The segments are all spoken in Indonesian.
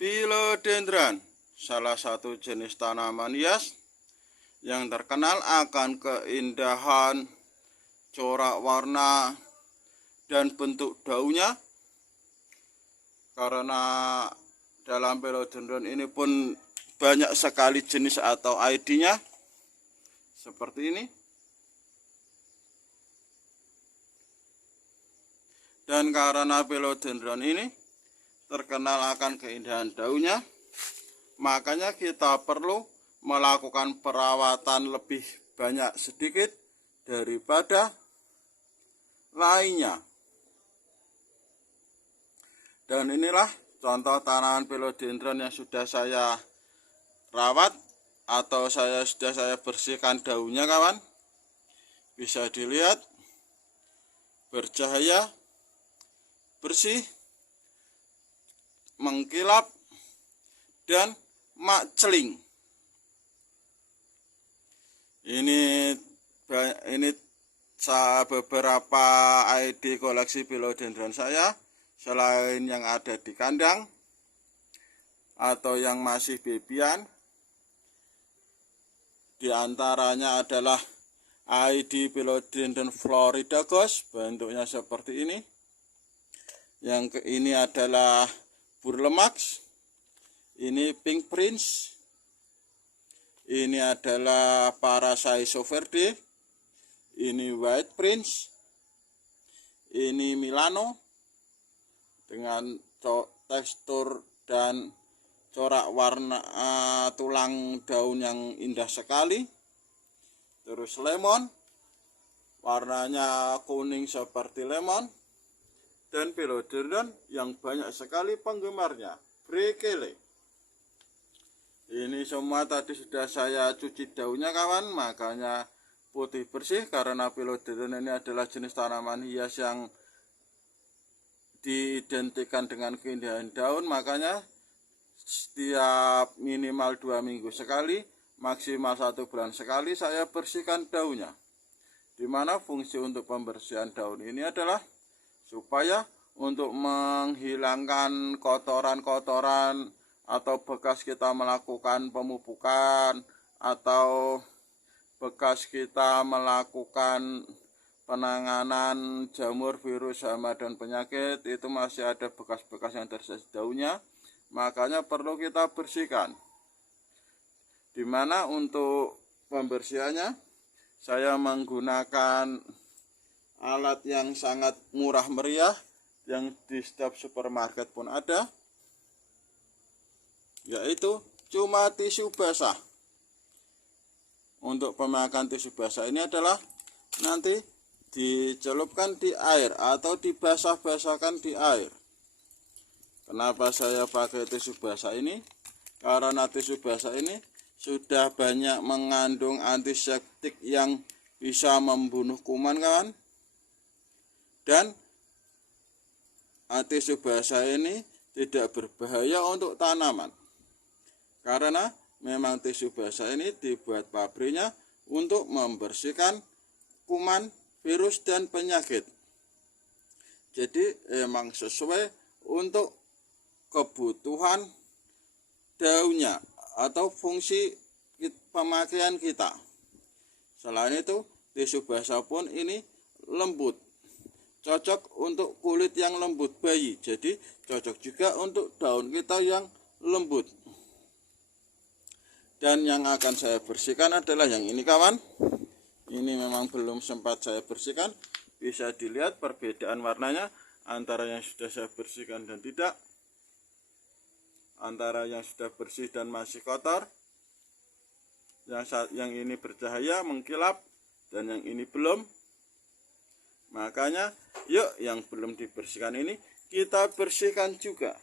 Philodendron, salah satu jenis tanaman hias yang terkenal akan keindahan, corak warna, dan bentuk daunnya. Karena dalam philodendron ini pun banyak sekali jenis atau ID-nya, seperti ini. Dan karena philodendron ini terkenal akan keindahan daunnya, makanya kita perlu melakukan perawatan lebih banyak sedikit daripada lainnya. Dan inilah contoh tanaman philodendron yang sudah saya rawat atau sudah saya bersihkan daunnya, kawan. Bisa dilihat bercahaya, bersih, mengkilap, dan makceling. Ini beberapa ID koleksi philodendron saya, selain yang ada di kandang atau yang masih babyan. Di antaranya adalah ID philodendron Florida Ghost, bentuknya seperti ini. Yang ini adalah Burlemax, ini Pink Prince, ini adalah Parasaiso Verde, ini White Prince, ini Milano dengan tekstur dan corak warna tulang daun yang indah sekali. Terus lemon, warnanya kuning seperti lemon. Dan philodendron yang banyak sekali penggemarnya, Brekele. Ini semua tadi sudah saya cuci daunnya, kawan, makanya putih bersih. Karena philodendron ini adalah jenis tanaman hias yang diidentikan dengan keindahan daun, makanya setiap minimal 2 minggu sekali, maksimal 1 bulan sekali saya bersihkan daunnya. Dimana fungsi untuk pembersihan daun ini adalah supaya untuk menghilangkan kotoran-kotoran atau bekas kita melakukan pemupukan atau bekas kita melakukan penanganan jamur, virus, hama, dan penyakit, itu masih ada bekas-bekas yang tersisa di daunnya, makanya perlu kita bersihkan. Dimana untuk pembersihannya saya menggunakan alat yang sangat murah meriah yang di setiap supermarket pun ada, yaitu cuma tisu basah. Untuk pemakaian tisu basah ini adalah nanti dicelupkan di air atau dibasah-basahkan di air. Kenapa saya pakai tisu basah ini? Karena tisu basah ini sudah banyak mengandung antiseptik yang bisa membunuh kuman, kawan. Dan tisu basah ini tidak berbahaya untuk tanaman, karena memang tisu basah ini dibuat pabriknya untuk membersihkan kuman, virus, dan penyakit. Jadi emang sesuai untuk kebutuhan daunnya atau fungsi pemakaian kita. Selain itu, tisu basah pun ini lembut, cocok untuk kulit yang lembut bayi, jadi cocok juga untuk daun kita yang lembut. Dan yang akan saya bersihkan adalah yang ini, kawan. Ini memang belum sempat saya bersihkan. Bisa dilihat perbedaan warnanya antara yang sudah saya bersihkan dan tidak, antara yang sudah bersih dan masih kotor. Yang ini bercahaya, mengkilap, dan yang ini belum. Makanya yuk yang belum dibersihkan ini kita bersihkan juga.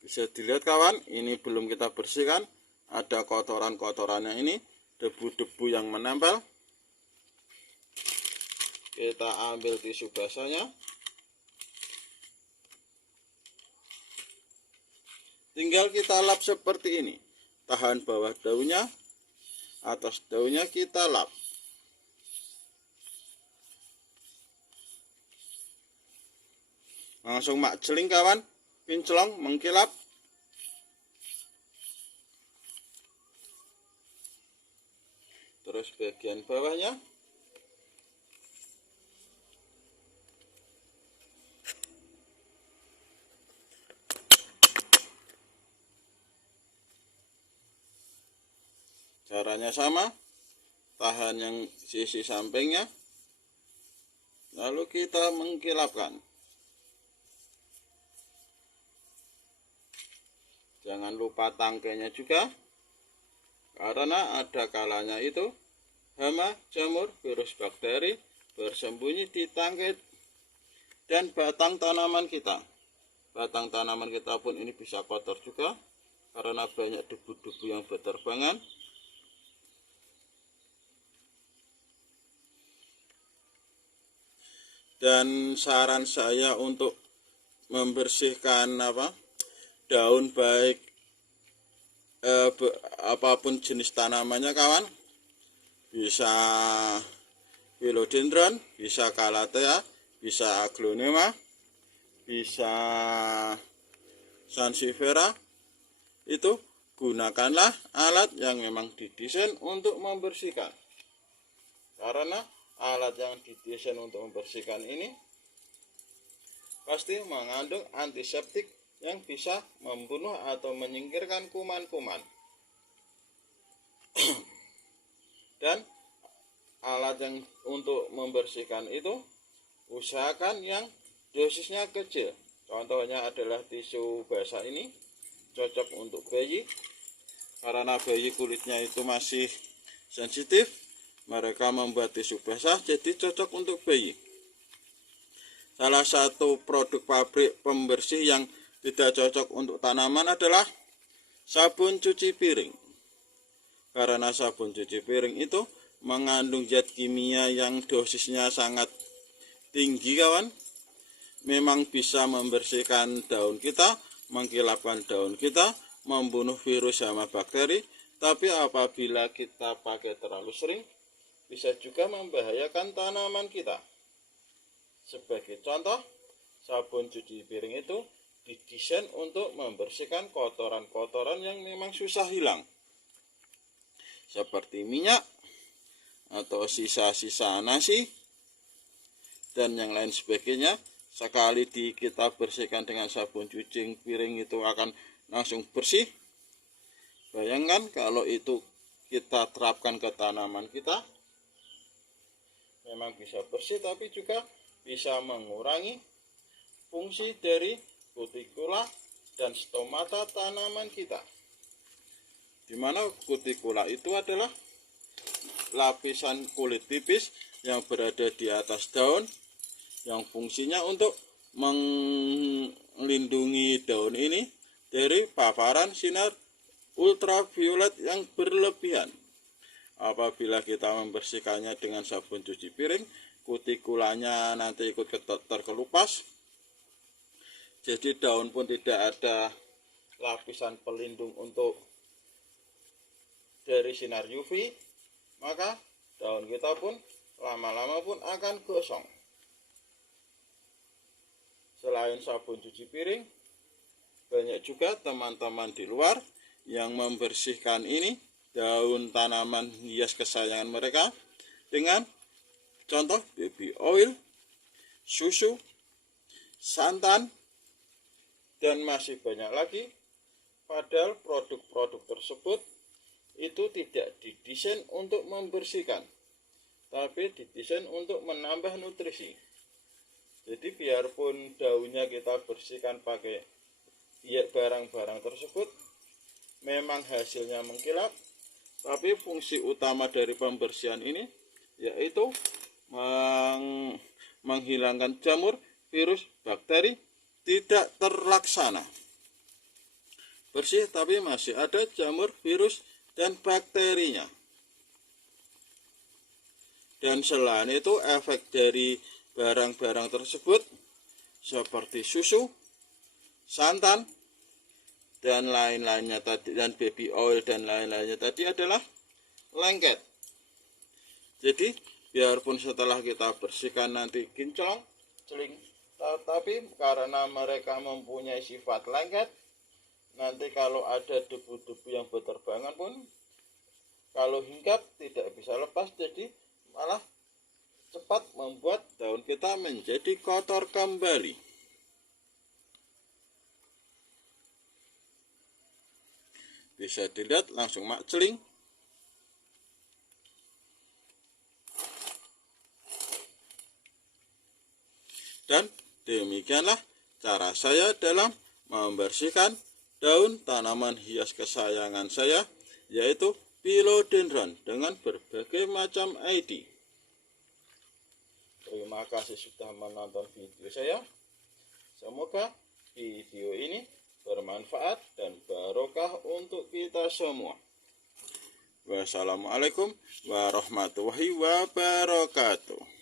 Bisa dilihat, kawan, ini belum kita bersihkan. Ada kotoran-kotorannya ini, debu-debu yang menempel. Kita ambil tisu basahnya. Tinggal kita lap seperti ini. tahan bawah daunnya, atas daunnya kita lap. Langsung mak jeling kawan, kinclong mengkilap. Terus bagian bawahnya caranya sama, tahan yang sisi sampingnya, lalu kita mengkilapkan. Jangan lupa tangkainya juga, karena ada kalanya itu hama, jamur, virus, bakteri bersembunyi di tangkai dan batang tanaman kita. Batang tanaman kita pun ini bisa kotor juga karena banyak debu-debu yang berterbangan. Dan saran saya untuk membersihkan daun, baik apapun jenis tanamannya kawan, bisa philodendron, bisa calathea, bisa aglonema, bisa sansevieria, itu gunakanlah alat yang memang didesain untuk membersihkan, karena alat yang didesain untuk membersihkan ini pasti mengandung antiseptik yang bisa membunuh atau menyingkirkan kuman-kuman. Dan alat yang untuk membersihkan itu usahakan yang dosisnya kecil. Contohnya adalah tisu basah ini cocok untuk bayi, karena bayi kulitnya itu masih sensitif. Mereka membuat tisu basah jadi cocok untuk bayi. Salah satu produk pabrik pembersih yang tidak cocok untuk tanaman adalah sabun cuci piring. Karena sabun cuci piring itu mengandung zat kimia yang dosisnya sangat tinggi kawan. Memang bisa membersihkan daun kita, mengkilapkan daun kita, membunuh virus sama bakteri. Tapi apabila kita pakai terlalu sering, bisa juga membahayakan tanaman kita. Sebagai contoh, sabun cuci piring itu didesain untuk membersihkan kotoran-kotoran yang memang susah hilang, seperti minyak atau sisa-sisa nasi dan yang lain sebagainya. Sekali kita bersihkan dengan sabun cuci piring itu akan langsung bersih. Bayangkan kalau itu kita terapkan ke tanaman kita, memang bisa bersih tapi juga bisa mengurangi fungsi dari kutikula dan stomata tanaman kita. Dimana kutikula itu adalah lapisan kulit tipis yang berada di atas daun, yang fungsinya untuk melindungi daun ini dari paparan sinar ultraviolet yang berlebihan. Apabila kita membersihkannya dengan sabun cuci piring, kutikulanya nanti ikut terkelupas. Jadi daun pun tidak ada lapisan pelindung untuk dari sinar UV, maka daun kita pun lama-lama pun akan gosong. Selain sabun cuci piring, banyak juga teman-teman di luar yang membersihkan ini daun tanaman hias kesayangan mereka dengan contoh baby oil, susu, santan, dan masih banyak lagi. Padahal produk-produk tersebut itu tidak didesain untuk membersihkan, tapi didesain untuk menambah nutrisi. Jadi biarpun daunnya kita bersihkan pakai barang-barang tersebut, memang hasilnya mengkilap, tapi fungsi utama dari pembersihan ini yaitu menghilangkan jamur, virus, bakteri tidak terlaksana. Bersih tapi masih ada jamur, virus, dan bakterinya. Dan selain itu efek dari barang-barang tersebut seperti susu, santan, dan lain-lainnya tadi, dan baby oil dan lain-lainnya tadi adalah lengket. Jadi biarpun setelah kita bersihkan nanti kinclong, celing, tetapi karena mereka mempunyai sifat lengket, nanti kalau ada debu-debu yang berterbangan pun, kalau hinggap tidak bisa lepas, jadi malah cepat membuat daun kita menjadi kotor kembali. Bisa dilihat langsung mak celing. Dan demikianlah cara saya dalam membersihkan daun tanaman hias kesayangan saya, yaitu philodendron dengan berbagai macam ID. Terima kasih sudah menonton video saya. Semoga video ini bermanfaat dan barokah untuk kita semua. Wassalamualaikum warahmatullahi wabarakatuh.